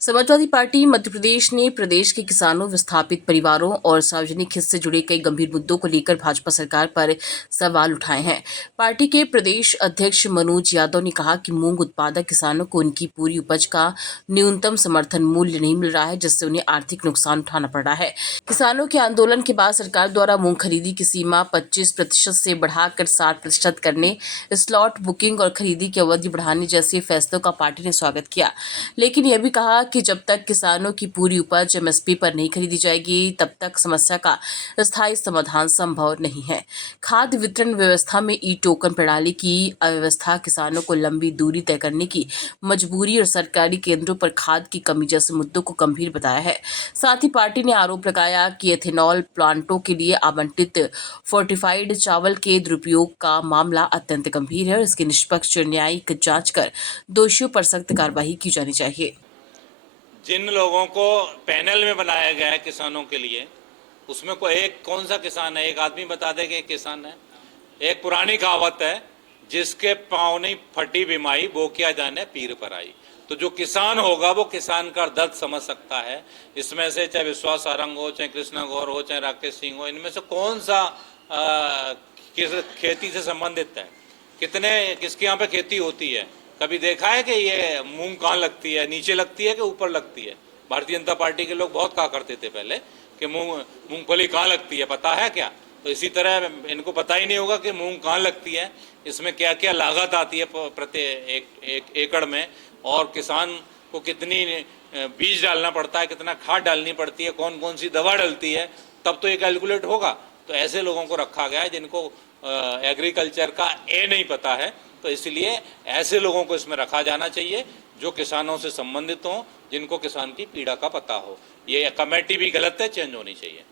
Samajwadi party Madhya Pradesh ने प्रदेश के किसानों, विस्थापित परिवारों और सार्वजनिक हित से जुड़े कई गंभीर मुद्दों को लेकर भाजपा सरकार पर सवाल उठाए हैं। पार्टी के प्रदेश अध्यक्ष मनोज यादव ने कहा कि मूंग उत्पादक किसानों को उनकी पूरी उपज का न्यूनतम समर्थन मूल्य नहीं मिल रहा है, जिससे उन्हें आर्थिक नुकसान उठाना पड़ रहा है। किसानों के आंदोलन के बाद सरकार द्वारा मूंग खरीदी की सीमा 25% से बढ़ाकर 60% करने, स्लॉट बुकिंग और खरीदी की अवधि बढ़ाने जैसे फैसलों का पार्टी ने स्वागत किया, लेकिन यह भी कहा कि जब तक किसानों की पूरी उपज एमएसपी पर नहीं खरीदी जाएगी, तब तक समस्या का स्थायी समाधान संभव नहीं है। खाद्य वितरण व्यवस्था में ई टोकन प्रणाली की अव्यवस्था किसानों को लंबी दूरी तय करने की मजबूरी और सरकारी केंद्रों पर खाद की कमी जैसे मुद्दों को गंभीर बताया है। साथ ही पार्टी ने आरोप लगाया कि एथेनॉल प्लांटों के लिए आवंटित फोर्टिफाइड चावल के दुरुपयोग का मामला अत्यंत गंभीर है और इसकी निष्पक्ष न्यायिक जांच कर दोषियों पर सख्त कार्रवाई की जानी चाहिए। जिन लोगों को पैनल में बनाया गया है किसानों के लिए, उसमें कोई एक कौन सा किसान है? एक आदमी बता दे कि एक किसान है। एक पुरानी कहावत है, जिसके पाँव नहीं फटी बिमाई वो क्या जाने पीर पर आई। तो जो किसान होगा वो किसान का दर्द समझ सकता है। इसमें से चाहे विश्वास सारंग हो, चाहे कृष्णा गौर हो, चाहे राकेश सिंह हो, इनमें से कौन सा किस खेती से संबंधित है? किसके यहाँ पे खेती होती है? कभी देखा है कि ये मूंग कहाँ लगती है? नीचे लगती है कि ऊपर लगती है? भारतीय जनता पार्टी के लोग बहुत कहा करते थे पहले कि मूंगफली कहाँ लगती है, पता है क्या? तो इसी तरह इनको पता ही नहीं होगा कि मूंग कहाँ लगती है, इसमें क्या क्या लागत आती है प्रति एक एकड़ में, और किसान को कितनी बीज डालना पड़ता है, कितना खाद डालनी पड़ती है, कौन कौन सी दवा डलती है, तब तो ये कैलकुलेट होगा। तो ऐसे लोगों को रखा गया है जिनको एग्रीकल्चर का ए नहीं पता है। तो इसलिए ऐसे लोगों को इसमें रखा जाना चाहिए जो किसानों से संबंधित हों, जिनको किसान की पीड़ा का पता हो। ये कमेटी भी गलत है, चेंज होनी चाहिए।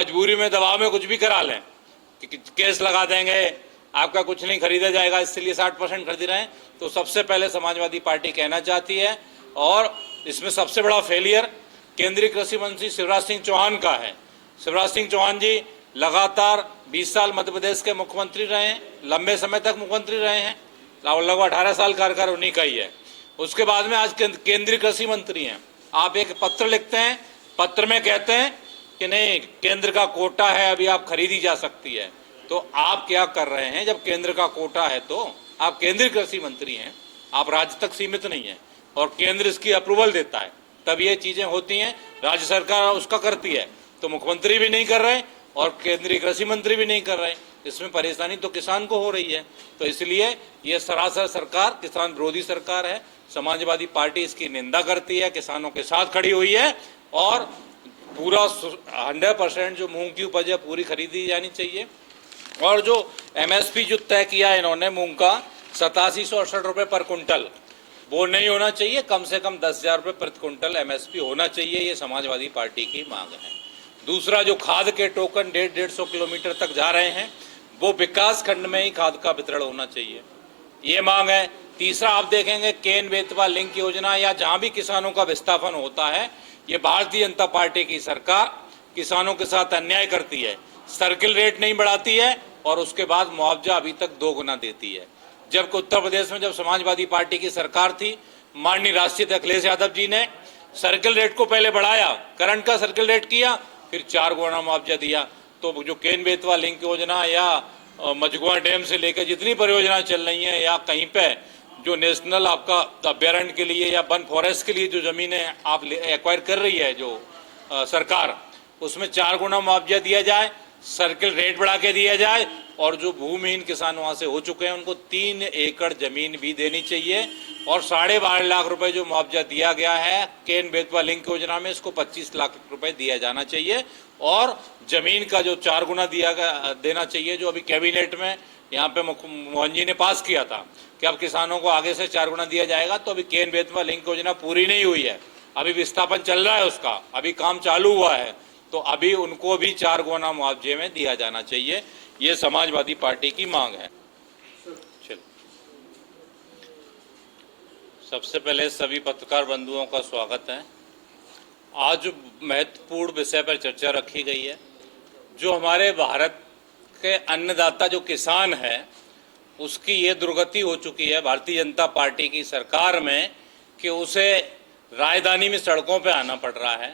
मजबूरी में दबाव में कुछ भी करा लें, केस लगा देंगे, आपका कुछ नहीं खरीदा जाएगा, इसलिए 60% खरीद रहे हैं। तो सबसे पहले समाजवादी पार्टी कहना चाहती है, और इसमें सबसे बड़ा फेलियर केंद्रीय कृषि मंत्री शिवराज सिंह चौहान का है। शिवराज सिंह चौहान जी लगातार 20 साल मध्य प्रदेश के मुख्यमंत्री रहे हैं, लंबे समय तक मुख्यमंत्री रहे हैं, लगभग 18 साल कार्यकाल उन्हीं का ही है। उसके बाद में आज केंद्रीय कृषि मंत्री हैं। आप एक पत्र लिखते हैं, पत्र में कहते हैं कि नहीं, केंद्र का कोटा है, अभी आप खरीदी जा सकती है। तो आप क्या कर रहे हैं? जब केंद्र का कोटा है तो आप केंद्रीय कृषि मंत्री हैं, आप राज्य तक सीमित नहीं है, और केंद्र इसकी अप्रूवल देता है, तब ये चीजें होती हैं। राज्य सरकार उसका करती है, तो मुख्यमंत्री भी नहीं कर रहे और केंद्रीय कृषि मंत्री भी नहीं कर रहे। इसमें परेशानी तो किसान को हो रही है। तो इसलिए ये सरासर सरकार किसान विरोधी सरकार है। समाजवादी पार्टी इसकी निंदा करती है, किसानों के साथ खड़ी हुई है, और पूरा 100% जो मूंग की उपज है पूरी खरीदी जानी चाहिए। और जो एमएसपी जो तय किया इन्होंने मूंग का 8768 रुपये पर कुंटल, वो नहीं होना चाहिए। कम से कम 10,000 रुपये प्रति कुंटल एमएसपी होना चाहिए। ये समाजवादी पार्टी की मांग है। दूसरा, जो खाद के टोकन 150 किलोमीटर तक जा रहे हैं, वो विकास खंड में ही खाद का वितरण होना चाहिए, ये मांग है। तीसरा, आप देखेंगे केन बेतवा लिंक योजना या जहां भी किसानों का विस्थापन होता है, ये भारतीय जनता पार्टी की सरकार किसानों के साथ अन्याय करती है। सर्किल रेट नहीं बढ़ाती है और उसके बाद मुआवजा अभी तक 2 गुना देती है। जबकि उत्तर प्रदेश में जब समाजवादी पार्टी की सरकार थी, माननीय राष्ट्रीय अखिलेश यादव जी ने सर्किल रेट को पहले बढ़ाया, करंट का सर्किल रेट किया, फिर 4 गुना मुआवजा दिया। तो जो केन बेतवा लिंक योजना या मझगुआ डैम से लेकर जितनी परियोजनाएं चल रही हैं, या कहीं पे जो नेशनल आपका अभ्यारण्य के लिए या वन फॉरेस्ट के लिए जो जमीनें आप एक्वायर कर रही है जो सरकार, उसमें 4 गुना मुआवजा दिया जाए, सर्किल रेट बढ़ा के दिया जाए, और जो भूमिहीन किसान वहां से हो चुके हैं उनको 3 एकड़ जमीन भी देनी चाहिए। और 12.5 लाख रुपए जो मुआवजा दिया गया है केन बेतवा लिंक योजना में, इसको 25 लाख रुपए दिया जाना चाहिए। और जमीन का जो 4 गुना देना चाहिए, जो अभी कैबिनेट में यहाँ पे मोहन जी ने पास किया था कि अब किसानों को आगे से 4 गुना दिया जाएगा। तो अभी केन बेतवा लिंक योजना पूरी नहीं हुई है, अभी विस्थापन चल रहा है उसका, अभी काम चालू हुआ है, तो अभी उनको भी 4 गुना मुआवजे में दिया जाना चाहिए। ये समाजवादी पार्टी की मांग है। सबसे पहले सभी पत्रकार बंधुओं का स्वागत है। आज महत्वपूर्ण विषय पर चर्चा रखी गई है। जो हमारे भारत के अन्नदाता जो किसान है, उसकी ये दुर्गति हो चुकी है भारतीय जनता पार्टी की सरकार में कि उसे राजधानी में सड़कों पे आना पड़ रहा है,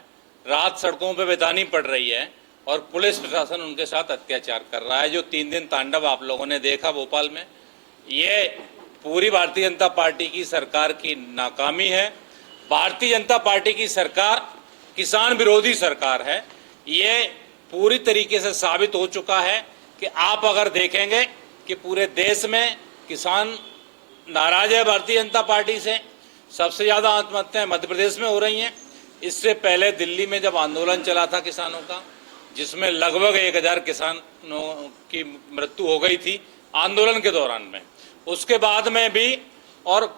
रात सड़कों पे बितानी पड़ रही है और पुलिस प्रशासन उनके साथ अत्याचार कर रहा है। जो 3 दिन तांडव आप लोगों ने देखा भोपाल में, ये पूरी भारतीय जनता पार्टी की सरकार की नाकामी है। भारतीय जनता पार्टी की सरकार किसान विरोधी सरकार है। ये पूरी तरीके से साबित हो चुका है कि आप अगर देखेंगे कि पूरे देश में किसान नाराज है भारतीय जनता पार्टी से। सबसे ज़्यादा आत्महत्याएं मध्य प्रदेश में हो रही हैं। इससे पहले दिल्ली में जब आंदोलन चला था किसानों का, जिसमें लगभग 1000 किसानों की मृत्यु हो गई थी आंदोलन के दौरान में, उसके बाद में भी और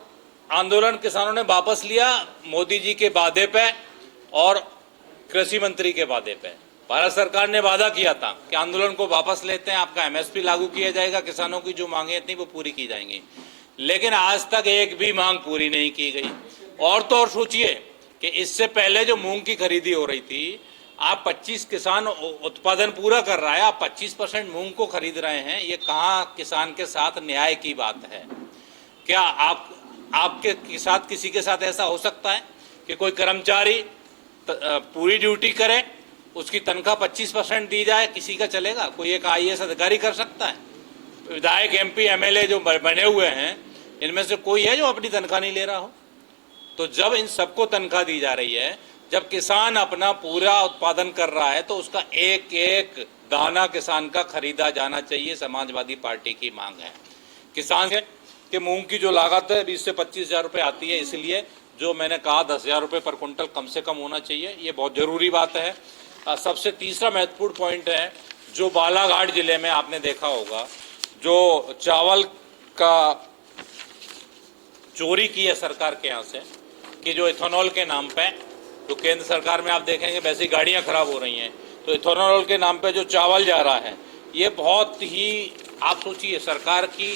आंदोलन किसानों ने वापस लिया मोदी जी के वादे पे और कृषि मंत्री के वादे पे। भारत सरकार ने वादा किया था कि आंदोलन को वापस लेते हैं, आपका एमएसपी लागू किया जाएगा, किसानों की जो मांगे थी वो पूरी की जाएंगी, लेकिन आज तक एक भी मांग पूरी नहीं की गई। और तो और सोचिए कि इससे पहले जो मूंग की खरीदी हो रही थी, आप 25 किसान उत्पादन पूरा कर रहा है, आप 25% मूंग को खरीद रहे हैं। ये कहाँ किसान के साथ न्याय की बात है? क्या आपके साथ किसी के साथ ऐसा हो सकता है कि कोई कर्मचारी पूरी ड्यूटी करे, उसकी तनख्वाह 25% दी जाए? किसी का चलेगा? कोई एक IAS अधिकारी कर सकता है? विधायक MP MLA जो बने हुए हैं, इनमें से कोई है जो अपनी तनख्वाह नहीं ले रहा हो? तो जब इन सबको तनख्वाह दी जा रही है, जब किसान अपना पूरा उत्पादन कर रहा है, तो उसका एक एक दाना किसान का खरीदा जाना चाहिए। समाजवादी पार्टी की मांग है। किसान के मूंग की जो लागत है 20 से 25 हज़ार रुपये आती है, इसलिए जो मैंने कहा 10,000 रुपये पर कुंटल कम से कम होना चाहिए, ये बहुत ज़रूरी बात है। सबसे तीसरा महत्वपूर्ण पॉइंट है, जो बालाघाट जिले में आपने देखा होगा, जो चावल का चोरी की है सरकार के यहाँ से, कि जो इथेनॉल के नाम पे, तो केंद्र सरकार में आप देखेंगे वैसी गाड़ियाँ खराब हो रही हैं, तो इथेनॉल के नाम पे जो चावल जा रहा है, ये बहुत ही, आप सोचिए, सरकार की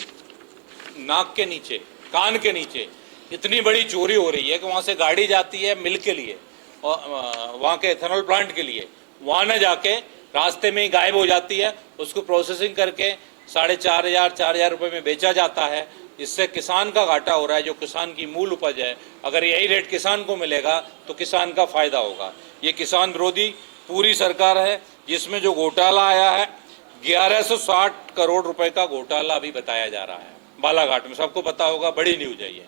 नाक के नीचे, कान के नीचे इतनी बड़ी चोरी हो रही है कि वहाँ से गाड़ी जाती है मिल के लिए और वहाँ के इथेनॉल प्लांट के लिए, वहाँ न जाके रास्ते में ही गायब हो जाती है। उसको प्रोसेसिंग करके 4,500 रुपये में बेचा जाता है। इससे किसान का घाटा हो रहा है, जो किसान की मूल उपज है। अगर यही रेट किसान को मिलेगा तो किसान का फायदा होगा। ये किसान विरोधी पूरी सरकार है, जिसमें जो घोटाला आया है 1160 करोड़ रुपए का घोटाला अभी बताया जा रहा है बालाघाट में। सबको पता होगा, बड़ी न्यूज है ये।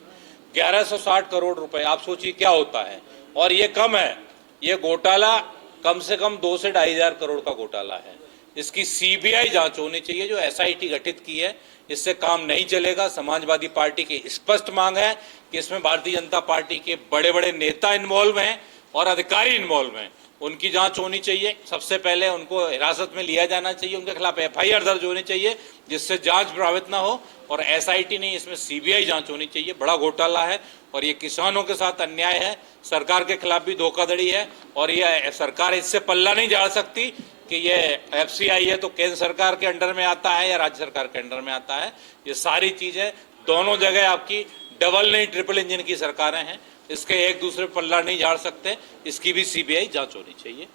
1160 करोड़ रुपए, आप सोचिए क्या होता है। और ये कम है, ये घोटाला कम से कम 2 से 2,500 करोड़ का घोटाला है। इसकी CBI जांच होनी चाहिए, जो SIT गठित की है। इससे काम नहीं चलेगा। समाजवादी पार्टी की स्पष्ट मांग है कि इसमें भारतीय जनता पार्टी के बड़े बड़े नेता इन्वॉल्व हैं और अधिकारी इन्वॉल्व हैं, उनकी जांच होनी चाहिए। सबसे पहले उनको हिरासत में लिया जाना चाहिए, उनके खिलाफ FIR दर्ज होनी चाहिए, जिससे जांच प्रभावित ना हो। और SIT नहीं, इसमें CBI जांच होनी चाहिए। बड़ा घोटाला है और ये किसानों के साथ अन्याय है, सरकार के खिलाफ भी धोखाधड़ी है। और ये सरकार इससे पल्ला नहीं झाड़ सकती कि ये FCI है तो केंद्र सरकार के अंडर में आता है या राज्य सरकार के अंडर में आता है। ये सारी चीजें दोनों जगह आपकी डबल नहीं ट्रिपल इंजन की सरकारें हैं, इसके एक दूसरे पल्ला नहीं झाड़ सकते। इसकी भी CBI जांच होनी चाहिए।